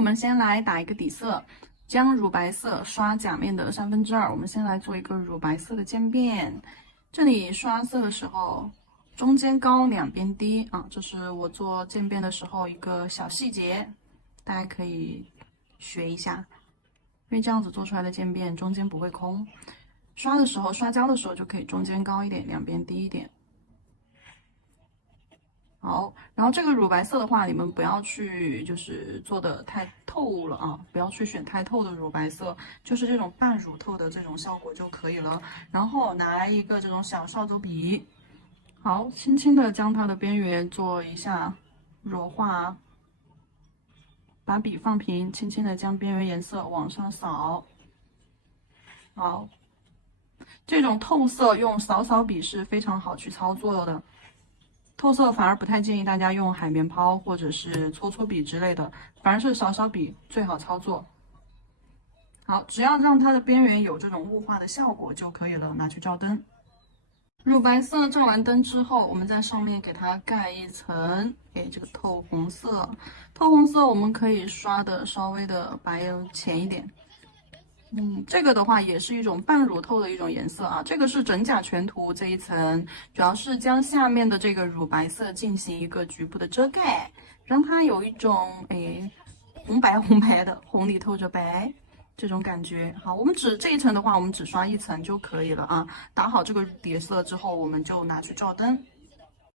我们先来打一个底色，将乳白色刷甲面的2/3。我们先来做一个乳白色的渐变。这里刷色的时候，中间高，两边低啊，这是我做渐变的时候一个小细节，大家可以学一下，因为这样子做出来的渐变中间不会空。刷的时候，刷胶的时候就可以中间高一点，两边低一点。好，然后这个乳白色的话，你们不要去就是做的太透了啊，不要去选太透的乳白色，就是这种半乳透的这种效果就可以了。然后拿一个这种小扫帚笔，好，轻轻的将它的边缘做一下弱化，把笔放平，轻轻的将边缘颜色往上扫。好，这种透色用扫扫笔是非常好去操作的。透色反而不太建议大家用海绵抛或者是搓搓笔之类的，反而是扫扫笔最好操作。好，只要让它的边缘有这种雾化的效果就可以了，拿去照灯。乳白色照完灯之后，我们在上面给它盖一层，这个透红色。透红色我们可以刷的稍微的白浅一点。这个的话也是一种半乳透的一种颜色啊。这个是真假全涂这一层，主要是将下面的这个乳白色进行一个局部的遮盖，让它有一种红白红白的，红里透着白这种感觉。好，我们这一层的话，我们只刷一层就可以了啊。打好这个底色之后，我们就拿去照灯。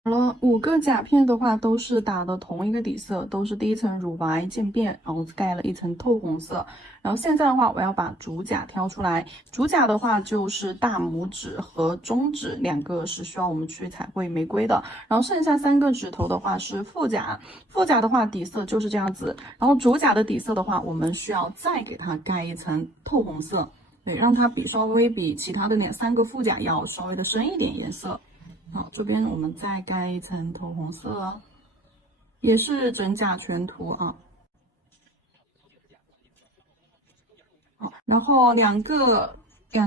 好了，5个甲片的话都是打的同一个底色，都是第一层乳白渐变，然后盖了一层透红色。然后现在的话，我要把主甲挑出来。主甲的话就是大拇指和中指2个是需要我们去彩绘玫瑰的，然后剩下3个指头的话是副甲。副甲的话底色就是这样子，然后主甲的底色的话，我们需要再给它盖一层透红色，对，让它稍微比其他的那3个副甲要稍微的深一点颜色。好，这边我们再盖一层透红色，也是真假全涂啊。好，然后两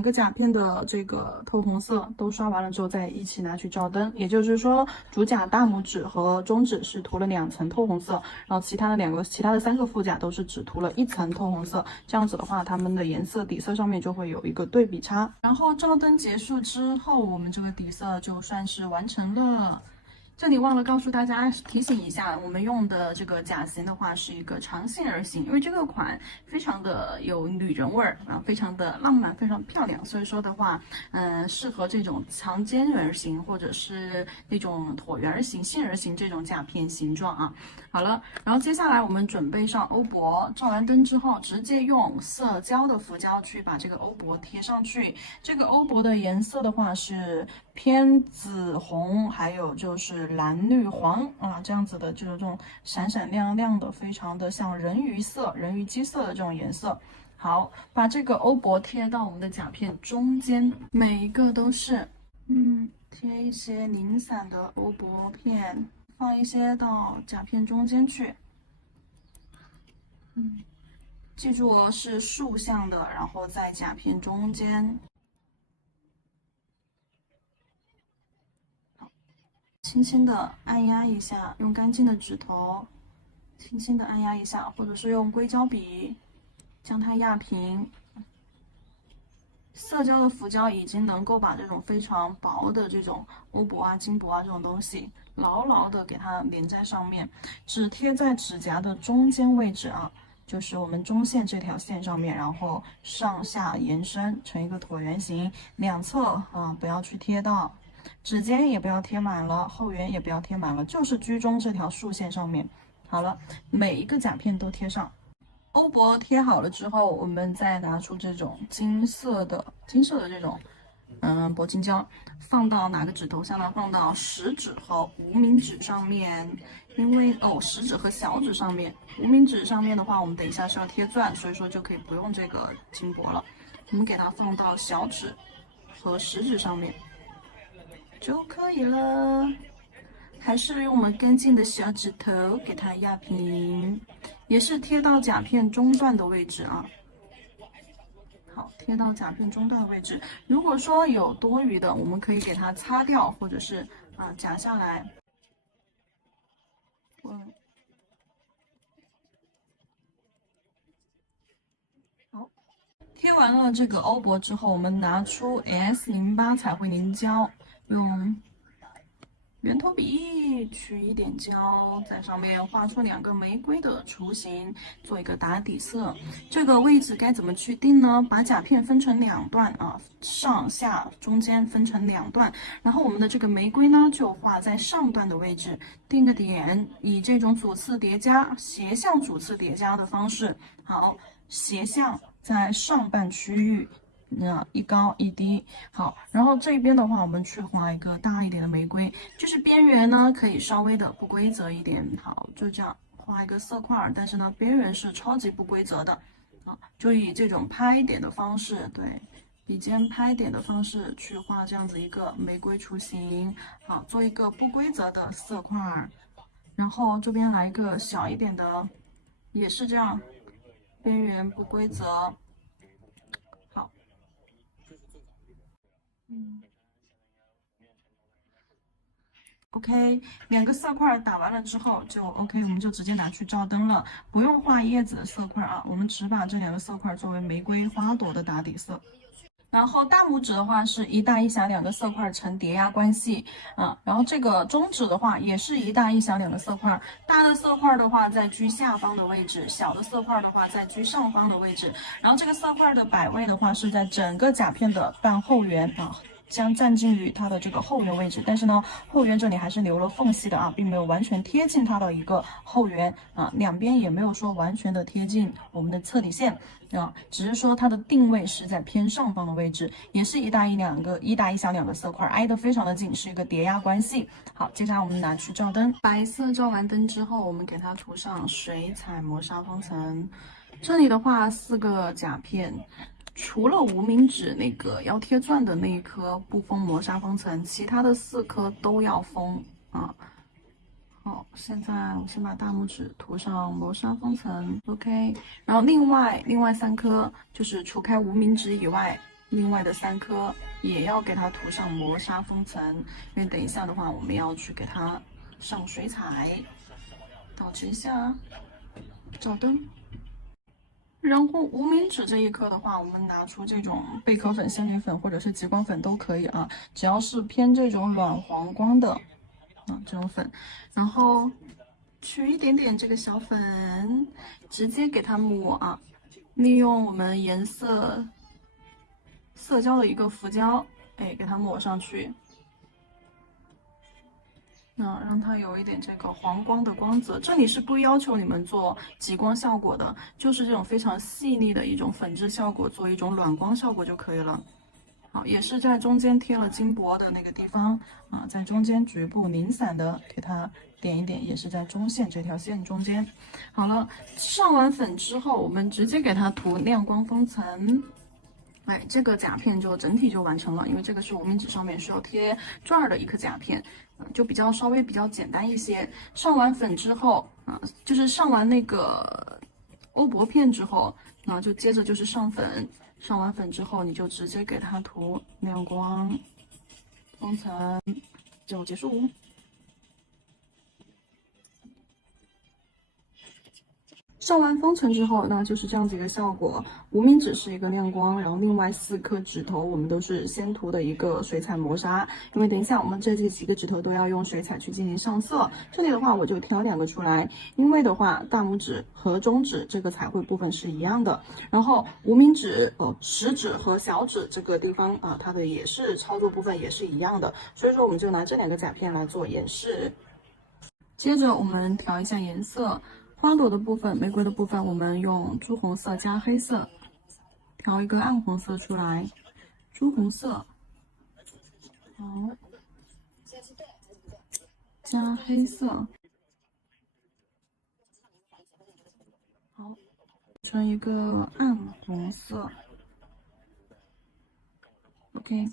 个甲片的这个透红色都刷完了之后，再一起拿去照灯。也就是说，主甲大拇指和中指是涂了2层透红色，然后其他的3个副甲都是只涂了1层透红色。这样子的话，它们的颜色底色上面就会有一个对比差。然后照灯结束之后，我们这个底色就算是完成了。这里忘了告诉大家，提醒一下，我们用的这个甲型的话是一个长线儿型，因为这个款非常的有女人味儿啊，非常的浪漫，非常漂亮，所以说的话，适合这种长尖儿型或者是那种椭圆形、杏仁形这种甲片形状啊。好了，然后接下来我们准备上欧泊，照完灯之后，直接用色胶的浮胶去把这个欧泊贴上去。这个欧泊的颜色的话是偏紫红，还有就是蓝绿黄啊，这样子的，就是这种闪闪亮亮的，非常的像人鱼色、人鱼姬色的这种颜色。好，把这个欧泊贴到我们的甲片中间，每一个都是，贴一些零散的欧泊片，放一些到甲片中间去。记住哦，是竖向的，然后在甲片中间。轻轻的按压一下，用干净的指头轻轻的按压一下，或者是用硅胶笔将它压平。色胶的浮胶已经能够把这种非常薄的这种欧泊啊、金箔啊这种东西牢牢的给它连在上面，只贴在指甲的中间位置啊，就是我们中线这条线上面，然后上下延伸成一个椭圆形，两侧不要去贴到。指尖也不要贴满了，后缘也不要贴满了，就是居中这条竖线上面。好了，每一个甲片都贴上。欧泊贴好了之后，我们再拿出这种金色的这种铂金胶，放到哪个指头上呢？放到食指和无名指上面。因为食指和小指上面，无名指上面的话，我们等一下是要贴钻，所以说就可以不用这个金箔了。我们给它放到小指和食指上面就可以了。还是用我们干净的小指头给它压平，也是贴到甲片中段的位置啊。好，贴到甲片中段的位置。如果说有多余的，我们可以给它擦掉，或者是夹下来。贴完了这个欧泊之后，我们拿出 S08彩绘凝胶，用圆头笔取一点胶，在上面画出2个玫瑰的雏形，做一个打底色。这个位置该怎么去定呢？把甲片分成2段啊，上下中间分成2段，然后我们的这个玫瑰呢，就画在上段的位置，定个点，以这种主次叠加、斜向主次叠加的方式，好，斜向在上半区域。一高一低，好，然后这边的话，我们去画一个大一点的玫瑰，就是边缘呢可以稍微的不规则一点，好，就这样画一个色块，但是呢边缘是超级不规则的，啊，就以这种拍点的方式，对，笔尖拍点的方式去画这样子一个玫瑰雏形，好，做一个不规则的色块，然后这边来一个小一点的，也是这样，边缘不规则。OK，2个色块打完了之后就 OK，我们就直接拿去照灯了，不用画叶子的色块啊，我们只把这2个色块作为玫瑰花朵的打底色。然后大拇指的话是一大一小2个色块成叠压关系啊，然后这个中指的话也是一大一小2个色块，大的色块的话在居下方的位置，小的色块的话在居上方的位置，然后这个色块的摆位的话是在整个甲片的半后缘啊。将占尽于它的这个后缘位置，但是呢，后缘这里还是留了缝隙的啊，并没有完全贴近它的一个后缘啊，两边也没有说完全的贴近我们的测底线啊，只是说它的定位是在偏上方的位置，也是一大一小2个色块挨得非常的近，是一个叠压关系。好，接下来我们拿去照灯，白色照完灯之后，我们给它涂上水彩磨砂封层，这里的话4个甲片。除了无名指那个要贴钻的那一颗不封磨砂封层，其他的4颗都要封啊。好，现在我先把大拇指涂上磨砂封层 ，OK。然后另外3颗就是除开无名指以外，另外的3颗也要给它涂上磨砂封层，因为等一下的话我们要去给它上水彩，导直一下，照灯。然后无名指这一颗的话，我们拿出这种贝壳粉、仙女粉或者是极光粉都可以啊，只要是偏这种暖黄光的啊这种粉，然后取一点点这个小粉，直接给它抹啊，利用我们颜色色胶的一个浮胶，哎，给它抹上去。让它有一点这个黄光的光泽，这里是不要求你们做极光效果的，就是这种非常细腻的一种粉质效果，做一种暖光效果就可以了。好，也是在中间贴了金箔的那个地方啊，在中间局部零散的给它点一点，也是在中线这条线中间。好了，上完粉之后，我们直接给它涂亮光封层。哎，这个甲片就整体就完成了，因为这个是无名指上面需要贴钻儿的一颗甲片，就稍微比较简单一些。上完粉之后啊，就是上完那个欧泊片之后，就接着就是上粉。上完粉之后，你就直接给它涂亮光封层，就结束。上完封层之后，那就是这样子一个效果。无名指是一个亮光，然后另外4颗指头我们都是先涂的一个水彩磨砂，因为等一下我们这几个指头都要用水彩去进行上色。这里的话我就挑2个出来，因为的话大拇指和中指这个彩绘部分是一样的，然后无名指、食指和小指这个地方啊，它的也是操作部分也是一样的，所以说我们就拿这2个甲片来做演示。接着我们调一下颜色。花朵的部分，玫瑰的部分，我们用朱红色加黑色调一个暗红色出来，朱红色，好，加黑色，好，成一个暗红色 ，OK。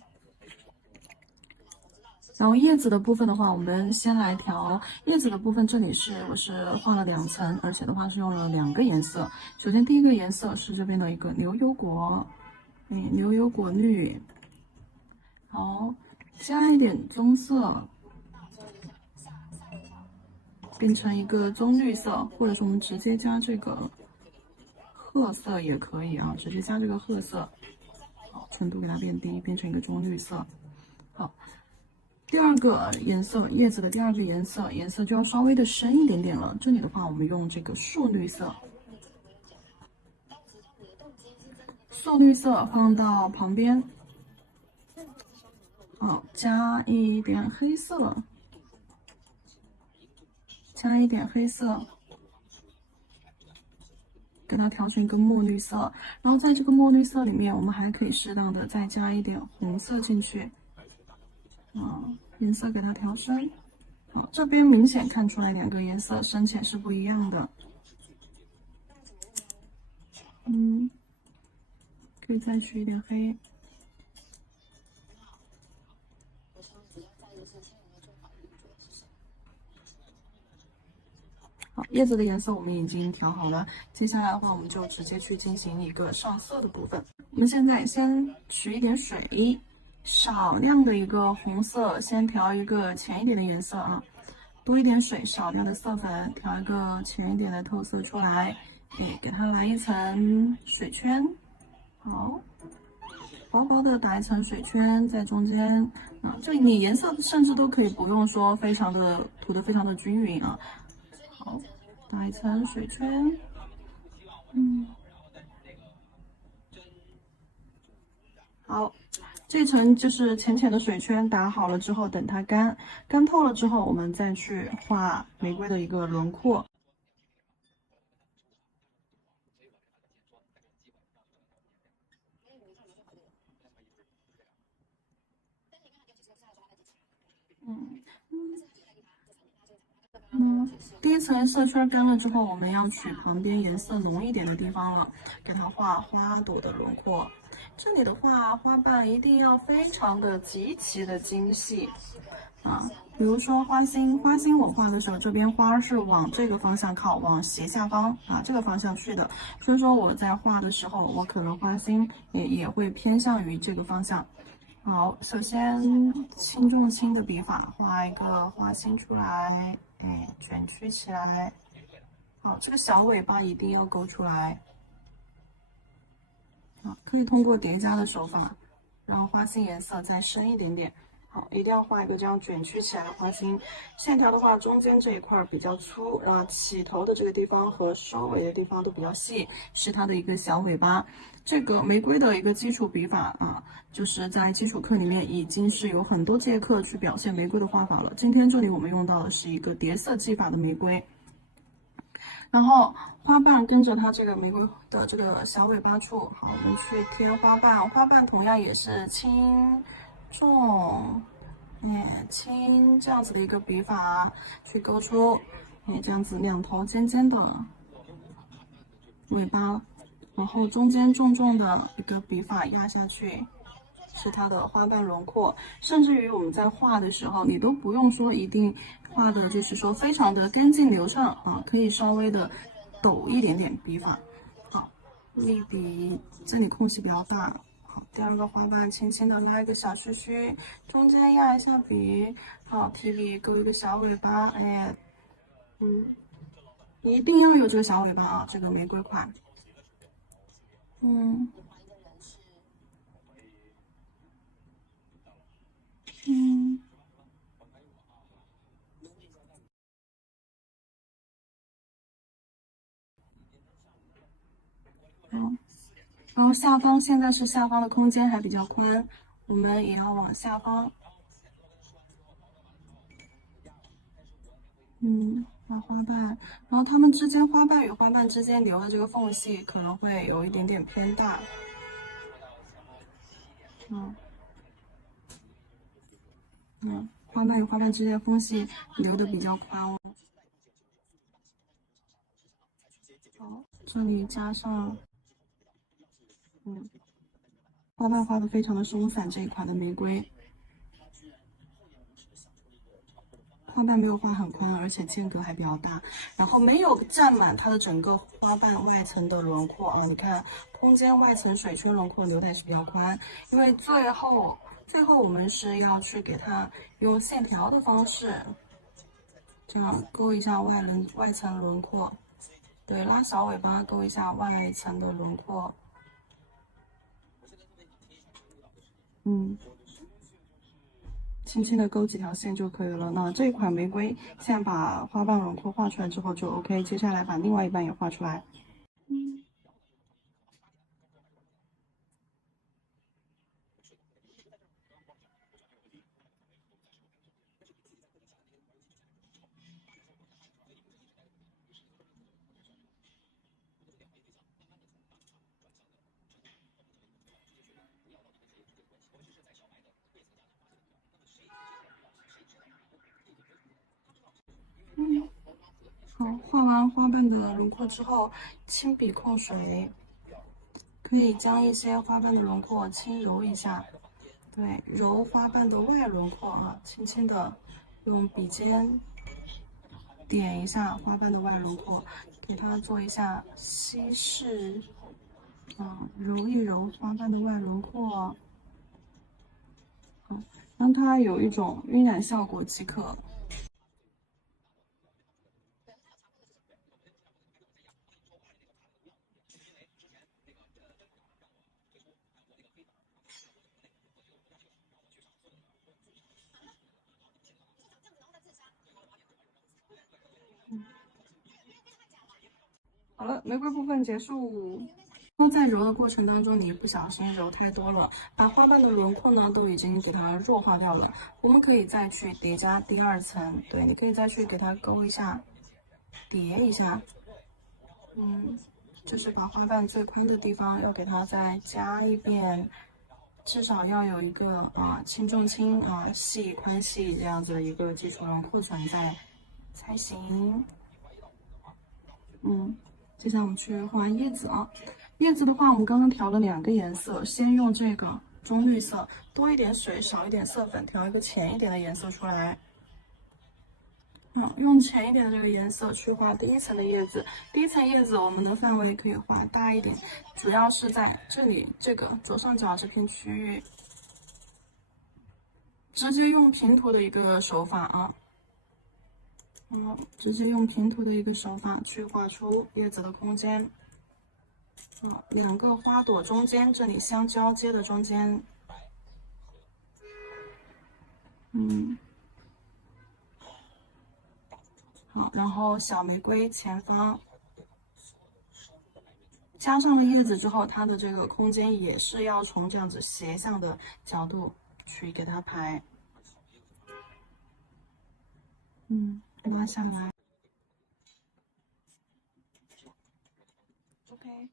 然后叶子的部分的话，我们先来调叶子的部分。这里我是画了2层，而且的话是用了2个颜色。首先第一个颜色是这边的一个牛油果，牛油果绿，好，加一点棕色，变成一个棕绿色，或者是我们直接加这个褐色也可以啊，直接加这个褐色，好，纯度给它变低，变成一个中绿色。好，第二个颜色，叶子的第二个颜色，颜色就要稍微的深一点点了。这里的话，我们用这个树绿色，素绿色放到旁边，好，加一点黑色，加一点黑色，给它调成一个墨绿色。然后在这个墨绿色里面，我们还可以适当的再加一点红色进去，颜色给它调深。好，这边明显看出来两个颜色深浅是不一样的。可以再取一点黑。好，叶子的颜色我们已经调好了，接下来的话我们就直接去进行一个上色的部分。我们现在先取一点水，少量的一个红色，先调一个浅一点的颜色啊，多一点水，少量的色粉，调一个浅一点的透色出来，给它来一层水圈，好。薄薄的打一层水圈在中间啊，这里你颜色甚至都可以不用说非常的涂得非常的均匀啊。好，打一层水圈，好，这层就是浅浅的水圈打好了之后，等它干透了之后，我们再去画玫瑰的一个轮廓。第一层色圈干了之后，我们要取旁边颜色浓一点的地方了，给它画花朵的轮廓。这里的话，花瓣一定要非常的极其的精细啊。比如说花心，花心我画的时候，这边花是往这个方向靠，往斜下方啊这个方向去的，所以说我在画的时候，我可能花心也会偏向于这个方向。好，首先轻重轻的笔法画一个花心出来，卷曲起来。好，这个小尾巴一定要勾出来。好，可以通过叠加的手法，让花心颜色再深一点点。好，一定要画一个这样卷曲起来的花心。线条的话，中间这一块比较粗，起头的这个地方和收尾的地方都比较细，是它的一个小尾巴。这个玫瑰的一个基础笔法啊，就是在基础课里面已经是有很多节课去表现玫瑰的画法了。今天这里我们用到的是一个叠色技法的玫瑰。然后花瓣跟着它这个玫瑰的这个小尾巴处，好，我们去贴花瓣。花瓣同样也是轻重，轻这样子的一个笔法去勾出，这样子两头尖尖的尾巴，然后中间重重的一个笔法压下去。是它的花瓣轮廓，甚至于我们在画的时候，你都不用说一定画的就是说非常的干净流畅啊，可以稍微的抖一点点笔法。好，立笔这里空隙比较大。好，第二个花瓣轻轻的拉一个小须须，中间压一下笔，好，提笔勾一个小尾巴，一定要有这个小尾巴啊，这个玫瑰款，然后下方现在是下方的空间还比较宽，我们也要往下方，画花瓣，然后它们之间花瓣与花瓣之间留的这个缝隙可能会有一点点偏大，花瓣与花瓣之间的缝隙留的比较宽哦。好，这里加上，花瓣画的非常的松散，这一款的玫瑰。花瓣没有画很宽，而且间隔还比较大，然后没有占满它的整个花瓣外层的轮廓啊。你看，空间外层水圈轮廓留的也是比较宽，因为最后我们是要去给它用线条的方式，这样勾一下外层轮廓。对，拉小尾巴勾一下外层的轮廓。轻轻的勾几条线就可以了。那这一款玫瑰，现在把花瓣轮廓画出来之后就 OK，接下来把另外一半也画出来。好，画完花瓣的轮廓之后，轻笔控水，可以将一些花瓣的轮廓轻揉一下。对，揉花瓣的外轮廓啊，轻轻的用笔尖点一下花瓣的外轮廓，给它做一下稀释，揉一揉花瓣的外轮廓，让它有一种晕染效果即可。好了，玫瑰部分结束。那在揉的过程当中，你不小心揉太多了，把花瓣的轮廓呢都已经给它弱化掉了。我们可以再去叠加第二层，对，你可以再去给它勾一下，叠一下，就是把花瓣最宽的地方要给它再加一遍，至少要有一个轻重轻细宽细这样子的一个基础轮廓存在才行。接下来我们去画叶子啊。叶子的话，我们刚刚调了2个颜色，先用这个棕绿色，多一点水，少一点色粉，调一个浅一点的颜色出来。用浅一点的这个颜色去画第一层的叶子。第一层叶子我们的范围可以画大一点，主要是在这里这个左上角这片区域，直接用平涂的一个手法啊。直接用平涂的一个手法去画出叶子的空间。2个花朵中间这里相交接的中间，好，然后小玫瑰前方加上了叶子之后，它的这个空间也是要从这样子斜向的角度去给它排，拉下来。OK。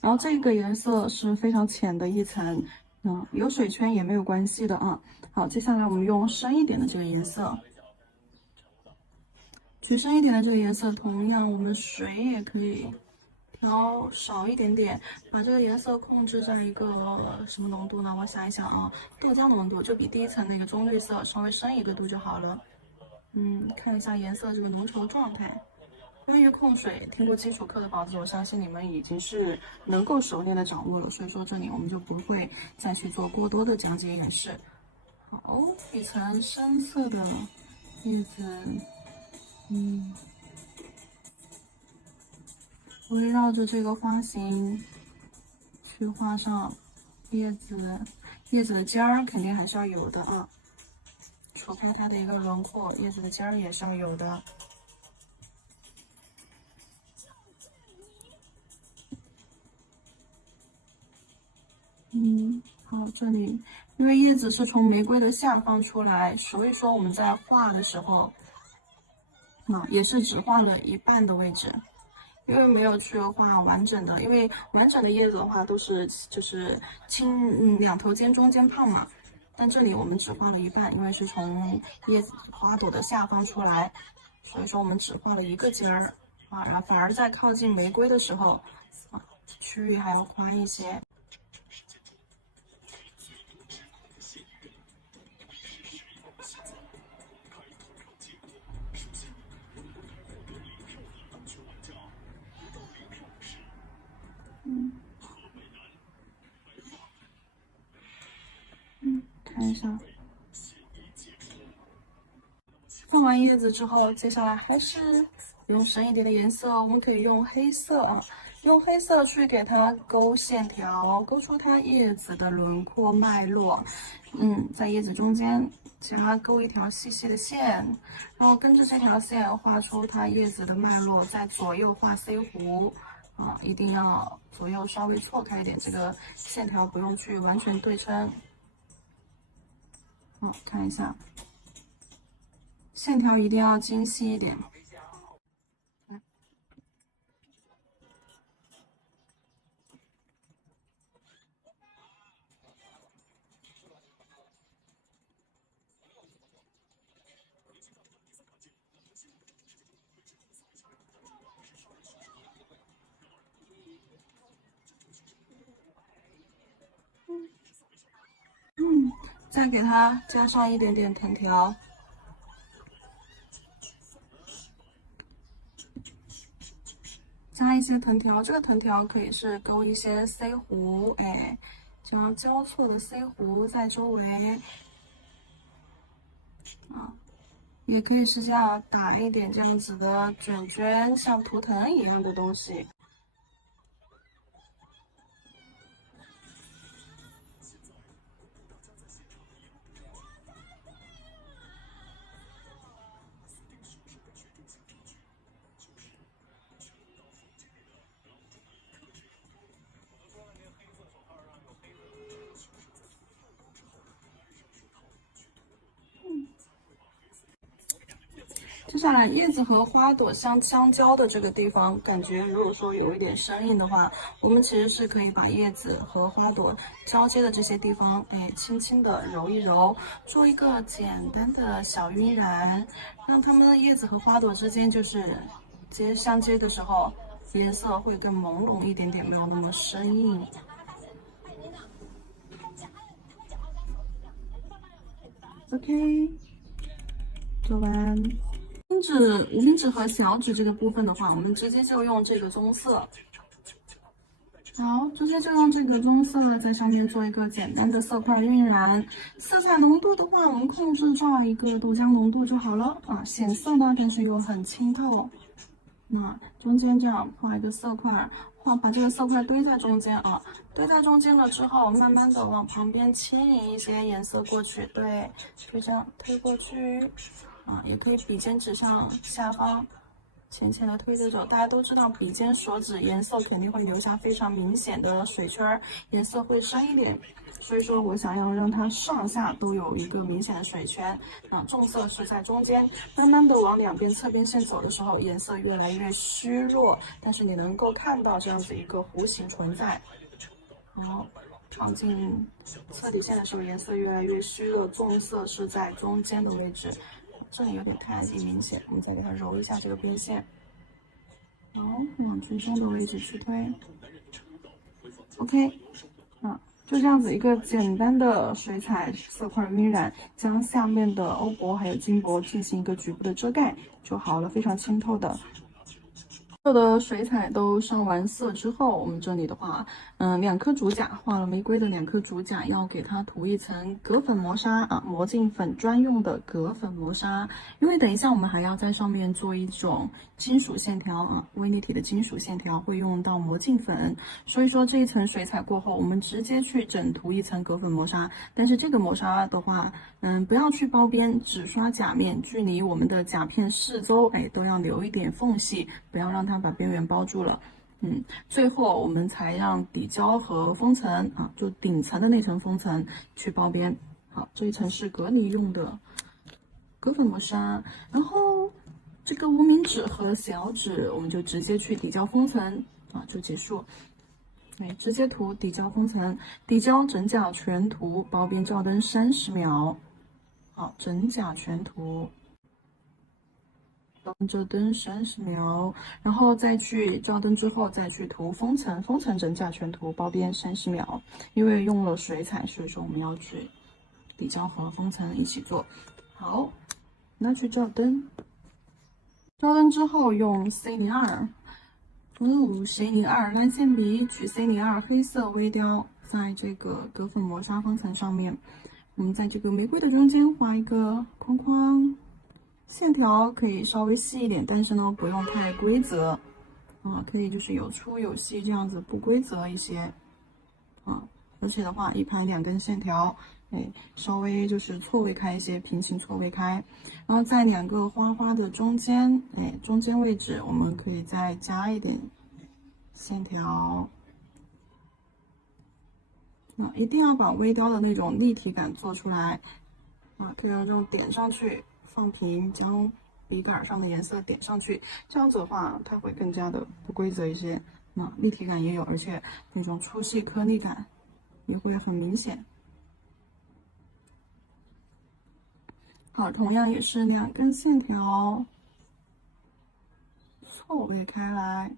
然后这个颜色是非常浅的一层，有水圈也没有关系的啊。好，接下来我们用深一点的这个颜色，取深一点的这个颜色，同样我们水也可以调少一点点，把这个颜色控制在一个什么浓度呢？我想一想啊，豆浆浓度就比第一层那个棕绿色稍微深1个度就好了。看一下颜色这个浓稠状态。关于控水，听过基础课的宝子，我相信你们已经是能够熟练的掌握了，所以说这里我们就不会再去做过多的讲解演示。好，一层深色的叶子，围绕着这个花型去画上叶子，叶子的尖儿肯定还是要有的啊，除开它的一个轮廓，叶子的尖儿也是要有的。好，这里因为叶子是从玫瑰的下方出来，所以说我们在画的时候，也是只画了一半的位置，因为没有去画完整的，因为完整的叶子的话都是就是2头尖中间胖嘛，但这里我们只画了一半，因为是从叶子花朵的下方出来，所以说我们只画了一个尖儿然后反而在靠近玫瑰的时候，区域还要宽一些。下。放完叶子之后，接下来还是用深一点的颜色，我们可以用黑色啊，用黑色去给它勾线条，勾出它叶子的轮廓脉络。在叶子中间给它勾一条细细的线，然后跟着这条线画出它叶子的脉络，在左右画 C 弧啊，一定要左右稍微错开一点，这个线条不用去完全对称。看一下。线条一定要精细一点。再给它加上一点点藤条。加一些藤条，这个藤条可以是勾一些 C 弧，这样交错的 C 弧在周围，也可以是这样打一点这样子的卷卷，像图腾一样的东西。接下来，叶子和花朵相交的这个地方，感觉如果说有一点生硬的话，我们其实是可以把叶子和花朵交接的这些地方，轻轻的揉一揉，做一个简单的小晕染，让它们叶子和花朵之间就是相接的时候，颜色会更朦胧一点点，没有那么生硬。OK， 做完。无名指和小指这个部分的话，我们直接就用这个棕色。好，直接就用这个棕色在上面做一个简单的色块晕染。色彩浓度的话，我们控制这样一个豆浆浓度就好了啊，显色呢，但是又很清透。中间这样画一个色块，把这个色块堆在中间啊，堆在中间了之后，慢慢的往旁边牵引一些颜色过去，对，就这样推过去。也可以笔尖指上下方浅浅的推着走。大家都知道，笔尖手指颜色肯定会留下非常明显的水圈，颜色会深一点。所以说我想要让它上下都有一个明显的水圈。重色是在中间，慢慢的往两边侧边线走的时候，颜色越来越虚弱，但是你能够看到这样子一个弧形存在。靠近侧底线的时候，颜色越来越虚弱，重色是在中间的位置。这里有点太明显，我们再给它揉一下这个边线，好，往最中的位置去推。OK，就这样子一个简单的水彩色块晕染，将下面的欧泊还有金箔进行一个局部的遮盖就好了，非常清透的。所有的水彩都上完色之后，我们这里的话，2颗主甲画了玫瑰的2颗主甲，要给它涂一层隔粉磨砂魔镜粉专用的隔粉磨砂。因为等一下我们还要在上面做一种金属线条微立体的金属线条，会用到魔镜粉。所以说这一层水彩过后，我们直接去整涂一层隔粉磨砂。但是这个磨砂的话，不要去包边，只刷甲面，距离我们的甲片四周，都要留一点缝隙，不要让它把边缘包住了。最后我们才让底胶和封层就顶层的那层封层去包边。好，这一层是隔离用的隔粉磨砂，然后这个无名指和小指我们就直接去底胶封层就结束。直接涂底胶封层，底胶整甲全涂，包边照灯30秒。好，整甲全涂。跟着灯30秒，然后再去照灯之后再去涂封层，封层整甲全涂，包边30秒。因为用了水彩，所以说我们要去底胶和封层一起做。好，那去照灯。照灯之后用 C02，C02蓝线笔取 C02黑色微雕，在这个隔粉磨砂封层上面。我们在这个玫瑰的中间画一个框框，线条可以稍微细一点，但是呢不用太规则啊，可以就是有粗有细这样子，不规则一些啊。而且的话，一排2根线条，哎，稍微就是错位开一些，平行错位开，然后在2个花花的中间，哎，中间位置我们可以再加一点线条。啊，一定要把微雕的那种立体感做出来啊！可以用这种点上去，放平，将笔杆上的颜色点上去，这样子的话，它会更加的不规则一些，啊，立体感也有，而且那种粗细颗粒感也会很明显。好，同样也是2根线条错位开来，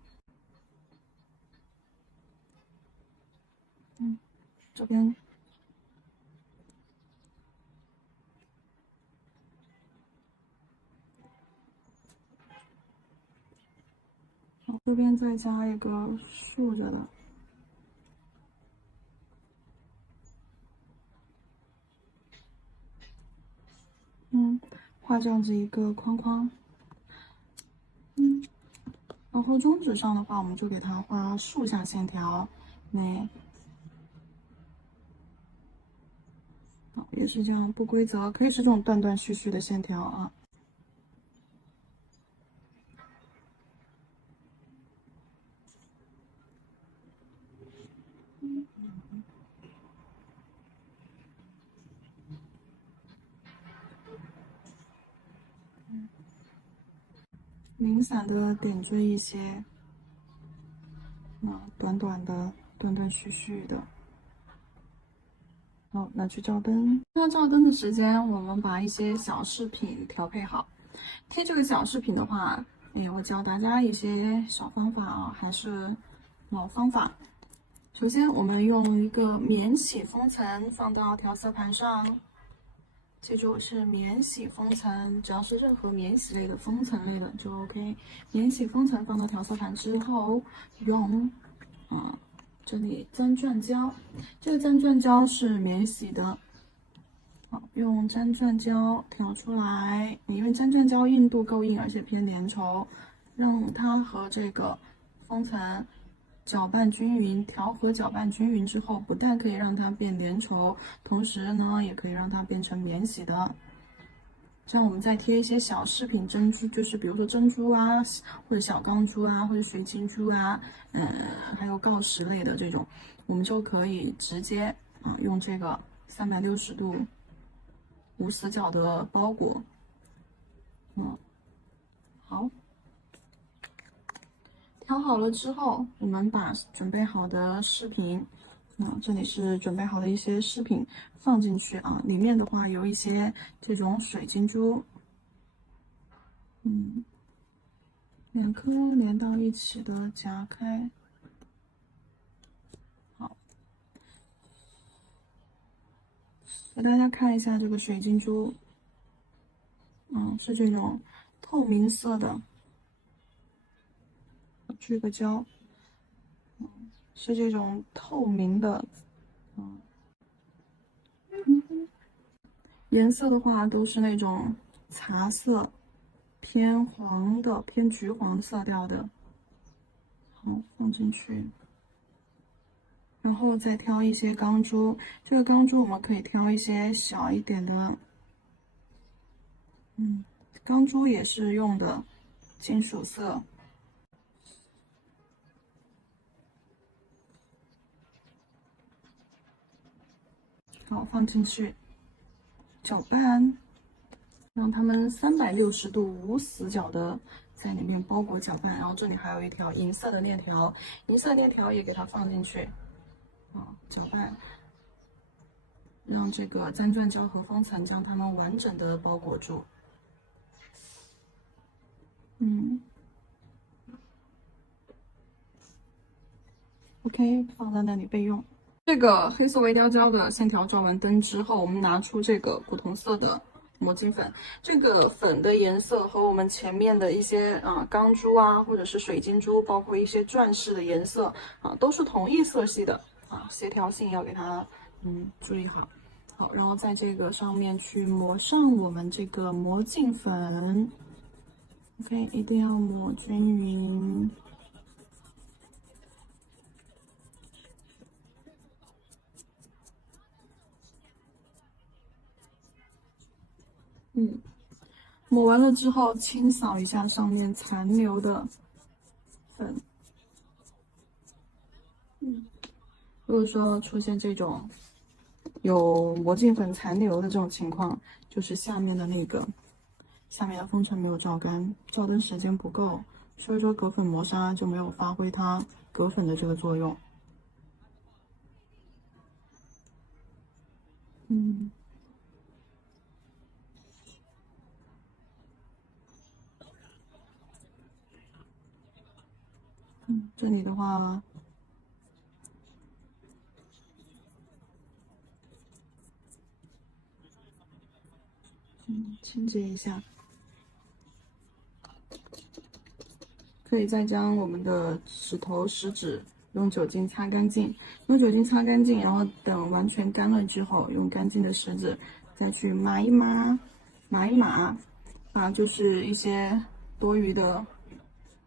这边。这边再加一个竖着的，画这样子一个框框，然后中指上的话，我们就给它画竖向线条，也是这样不规则，可以是这种断断续续的线条啊。零散的点缀一些，短短的、断断续续的。好，拿去照灯。那照灯的时间，我们把一些小饰品调配好。贴这个小饰品的话，我教大家一些小方法啊，还是老方法。首先，我们用一个免洗封层放到调色盘上。记住是免洗封层，只要是任何免洗类的封层类的就 OK。免洗封层放到调色盘之后，用这里粘钻胶，这个粘钻胶是免洗的。好，用粘钻胶调出来，因为粘钻胶硬度够硬，而且偏粘稠，让它和这个封层搅拌均匀，调和搅拌均匀之后，不但可以让它变粘稠，同时呢，也可以让它变成免洗的。这样我们再贴一些小饰品珍珠，就是比如说珍珠啊，或者小钢珠啊，或者水晶珠啊，还有锆石类的这种，我们就可以直接用这个360度无死角的包裹。好。调好了之后，我们把准备好的饰品，这里是准备好的一些饰品放进去啊。里面的话有一些这种水晶珠，2颗连到一起的夹开。好，给大家看一下这个水晶珠，是这种透明色的。聚个焦，是这种透明的，颜色的话都是那种茶色、偏黄的、偏橘黄色调的。好，放进去，然后再挑一些钢珠。这个钢珠我们可以挑一些小一点的，钢珠也是用的金属色。好，放进去，搅拌，让它们360度无死角的在里面包裹搅拌。然后这里还有一条银色的链条，银色链条也给它放进去，搅拌，让这个粘钻胶和封层将它们完整的包裹住。OK， 放在那里备用。这个黑色微雕胶的线条照纹灯之后，我们拿出这个古铜色的魔晶粉。这个粉的颜色和我们前面的一些钢珠啊，或者是水晶珠，包括一些钻饰的颜色都是同一色系的协调性要给它注意好。好，然后在这个上面去抹上我们这个魔镜粉。OK， 一定要抹均匀。抹完了之后，清扫一下上面残留的粉。如果说出现这种有魔镜粉残留的这种情况，就是下面的封层没有照干，照灯时间不够，所以说隔粉磨砂就没有发挥它隔粉的这个作用。这里的话，清洁一下，可以再将我们的石头食指用酒精擦干净，然后等完全干了之后，用干净的食指再去码一码，把就是一些多余的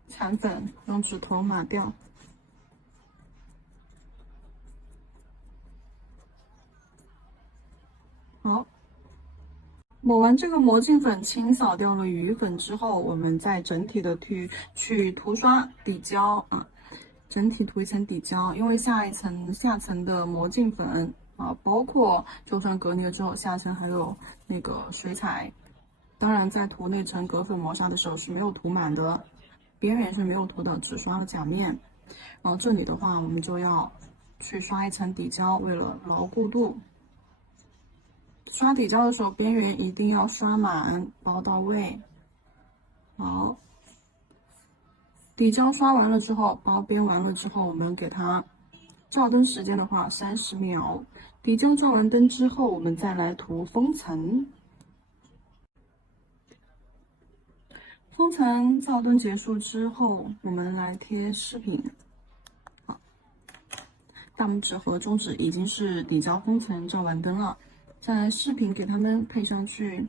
残粉用指头码掉。好，抹完这个魔镜粉，清扫掉了余粉之后，我们再整体的去涂刷底胶啊，整体涂一层底胶，因为下层的魔镜粉啊，包括就算隔离了之后，下层还有那个水彩，当然在涂那层隔粉磨砂的时候是没有涂满的，边缘是没有涂的，只刷了甲面。然后这里的话，我们就要去刷一层底胶，为了牢固度。刷底胶的时候，边缘一定要刷满，包到位。好，底胶刷完了之后，包边完了之后，我们给它照灯时间的话30秒。底胶照完灯之后，我们再来涂封层。封层照灯结束之后，我们来贴饰品。好，大拇指和中指已经是底胶封层照完灯了。再来饰品给它们配上去。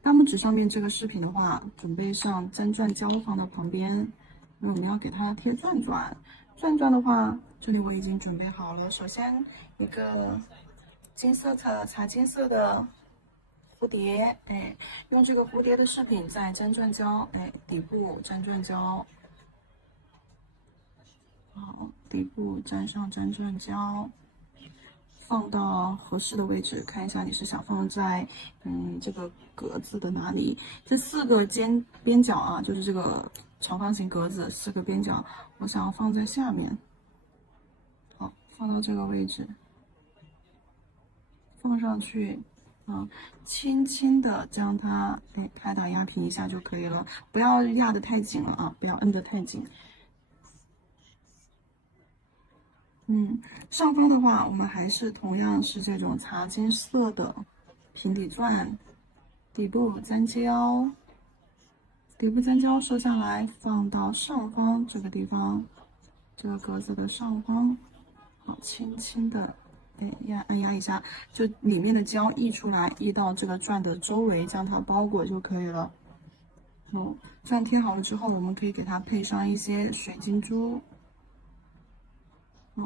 大拇指上面这个饰品的话，准备上粘钻胶放到旁边，因为我们要给它贴钻钻。钻钻的话，这里我已经准备好了。首先一个茶金色的蝴蝶，用这个蝴蝶的饰品再粘钻胶，底部粘钻胶。好，底部粘上粘钻胶。放到合适的位置，看一下你是想放在这个格子的哪里？这4个边角啊，就是这个长方形格子4个边角，我想要放在下面。好，放到这个位置，放上去，轻轻的将它拍打压平一下就可以了，不要压得太紧了啊，不要摁得太紧。上方的话，我们还是同样是这种茶金色的平底钻，底部粘胶，收下来，放到上方这个地方，这个格子的上方，好，轻轻的，按压一下，就里面的胶溢出来，溢到这个钻的周围，将它包裹就可以了。这样贴好了之后，我们可以给它配上一些水晶珠。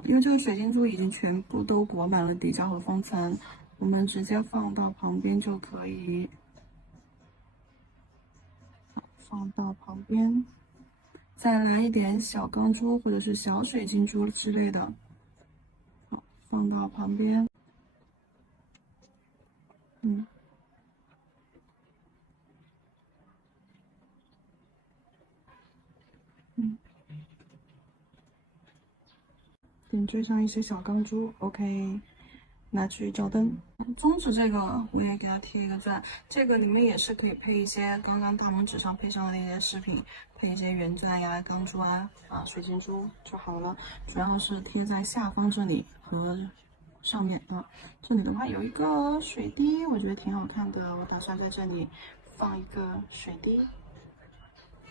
因为这个水晶珠已经全部都裹满了底胶和封层，我们直接放到旁边就可以。放到旁边，再来一点小钢珠或者是小水晶珠之类的，好，放到旁边。点缀上一些小钢珠 ，OK， 拿去照灯。中指这个我也给它贴一个钻，这个你们也是可以配一些刚刚大拇指上配上的那些饰品，配一些圆钻呀、钢珠水晶珠就好了。主要是贴在下方这里和上面啊。这里的话有一个水滴，我觉得挺好看的，我打算在这里放一个水滴。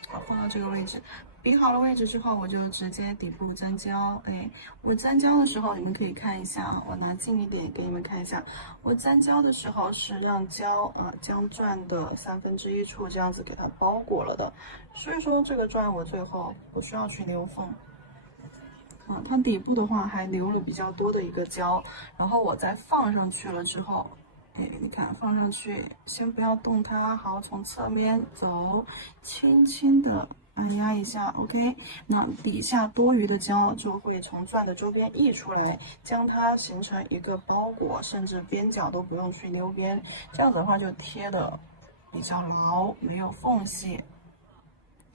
好，放到这个位置。比好了位置之后，我就直接底部粘胶。哎，我粘胶的时候，你们可以看一下啊，我拿近一点给你们看一下。我粘胶的时候是让胶将钻的1/3处这样子给它包裹了的，所以说这个钻我最后不需要去留缝。它底部的话还留了比较多的一个胶，然后我再放上去了之后，哎，你看放上去，先不要动它，好，从侧面走，轻轻的按压一下 ，OK，那底下多余的胶就会从钻的周边溢出来，将它形成一个包裹，甚至边角都不用去溜边，这样子的话就贴的比较牢，没有缝隙。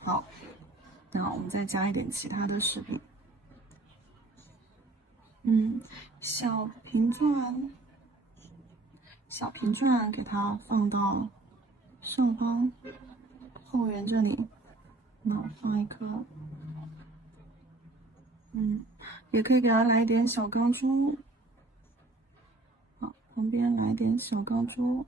好，那我们再加一点其他的饰品。小平钻，小平钻给它放到上方后缘这里，那放一颗，也可以给它来一点小钢珠，好，旁边来点小钢珠，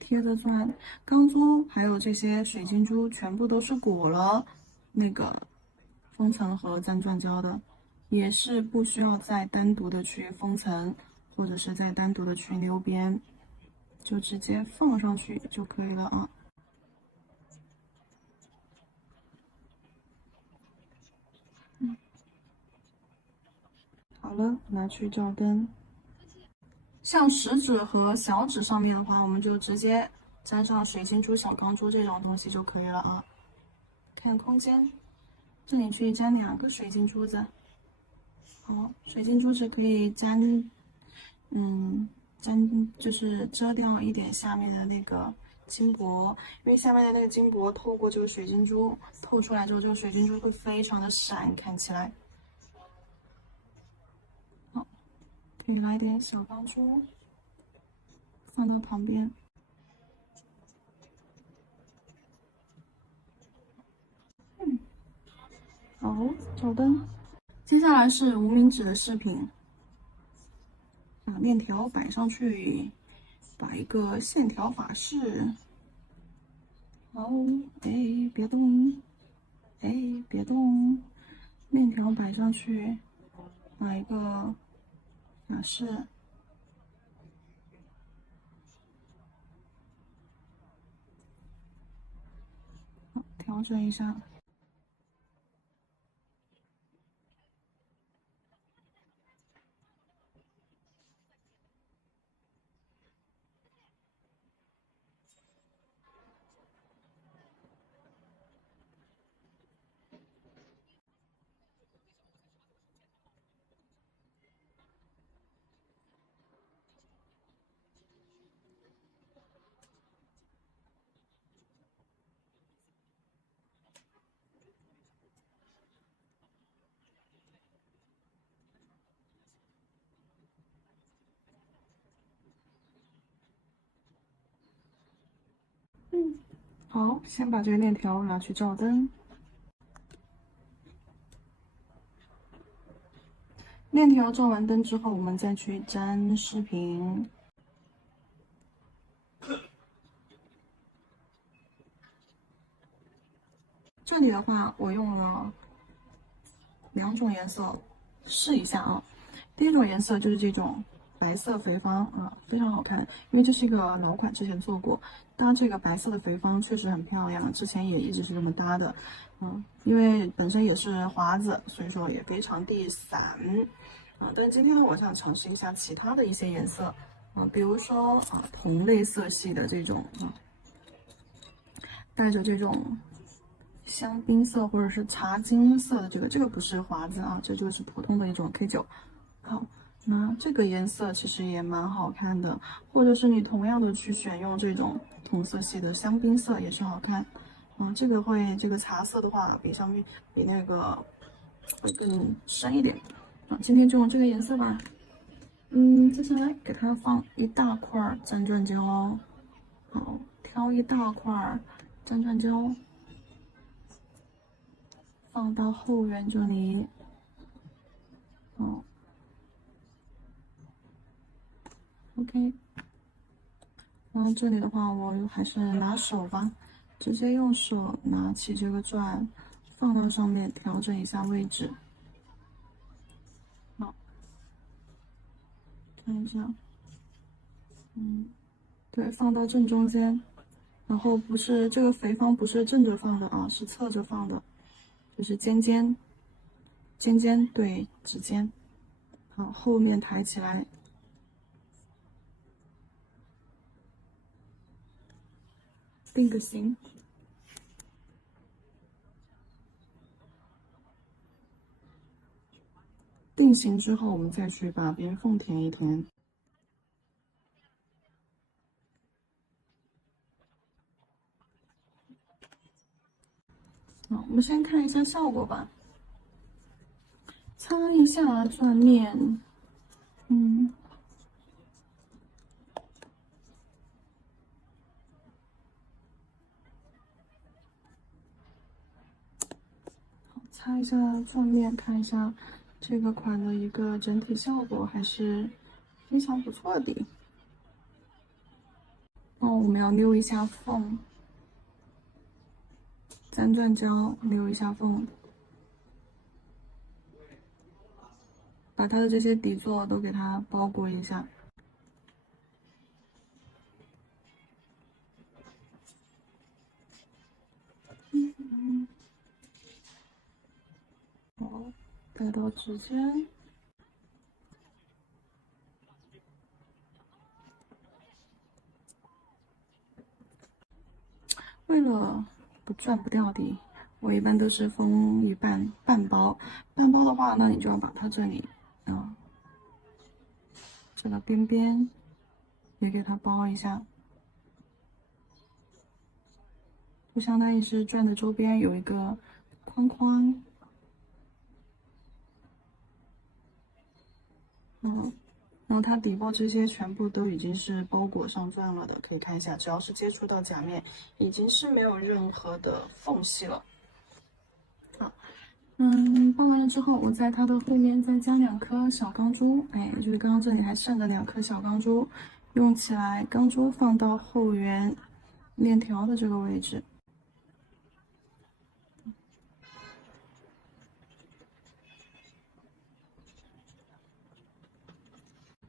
贴着钻，钢珠还有这些水晶珠全部都是裹了那个封层和粘钻胶的，也是不需要再单独的去封层，或者是再单独的去溜边，就直接放上去就可以了啊。好了，拿去照灯。像食指和小指上面的话，我们就直接粘上水晶珠、小钢珠这种东西就可以了啊。看空间，这里去粘2个水晶珠子。好，水晶珠子可以粘，粘就是遮掉一点下面的那个金箔，因为下面的那个金箔透过这个水晶珠透出来之后，这个水晶珠会非常的闪，看起来。好，可以来点小钢珠，放到旁边。好，照灯。接下来是无名指的饰品，把链条摆上去，摆一个线条法式。好，哎，别动，哎，别动，链条摆上去，摆一个法式。好，调整一下。好，先把这个链条拿去照灯。链条照完灯之后，我们再去粘饰品。这里的话，我用了2种颜色，试一下啊。第一种颜色就是这种白色肥芳啊，非常好看，因为这是一个老款，之前做过，搭这个白色的肥芳确实很漂亮，之前也一直是这么搭的，因为本身也是华子，所以说也非常地散，但今天呢，我想尝试一下其他的一些颜色，比如说同类色系的这种带着这种香槟色或者是茶金色的这个不是华子啊，这就是普通的一种 K9。好，那这个颜色其实也蛮好看的，或者是你同样的去选用这种同色系的香槟色也是好看。这个茶色的话比那个会更深一点。今天就用这个颜色吧。接下来给它放一大块粘钻胶，好，挑一大块粘钻胶。放到后缘这里，OK。然后这里的话，我还是拿手吧，直接用手拿起这个钻，放到上面，调整一下位置。好，看一下，对，放到正中间。然后不是这个肥方不是正着放的啊，是侧着放的，就是尖尖，对，指尖。好，后面抬起来，定个型。定型之后，我们再去把边缝填一填。好，我们先看一下效果吧。擦一下钻面，擦一下钻面，看一下这个款的一个整体效果还是非常不错的。我们要溜一下缝，粘钻胶溜一下缝，把它的这些底座都给它包裹一下。好，带到指尖。为了不转不掉底，我一般都是封一半，半包。半包的话，那你就要把它这里，这个边边也给它包一下，就相当于是转的周边有一个框框。然后它底部这些全部都已经是包裹上钻了的，可以看一下，只要是接触到甲面，已经是没有任何的缝隙了。好，包完了之后，我在它的后面再加2颗小钢珠，就是刚刚这里还剩的2颗小钢珠，用起来，钢珠放到后缘链条的这个位置。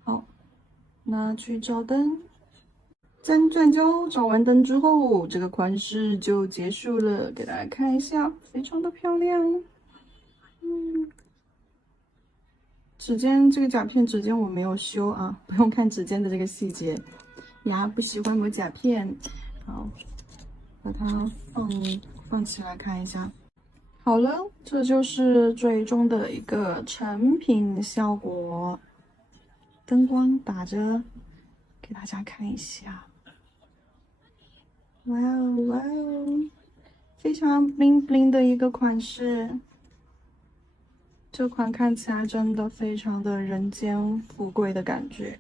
好，那去照灯。粘钻胶照完灯之后，这个款式就结束了，给大家看一下，非常的漂亮。指尖这个甲片指尖我没有修啊，不用看指尖的这个细节。呀，不喜欢抹甲片，好，把它放起来看一下。好了，这就是最终的一个成品效果。灯光打着，给大家看一下。哇哦哇哦，非常 bling bling 的一个款式。这款看起来真的非常的人间富贵的感觉。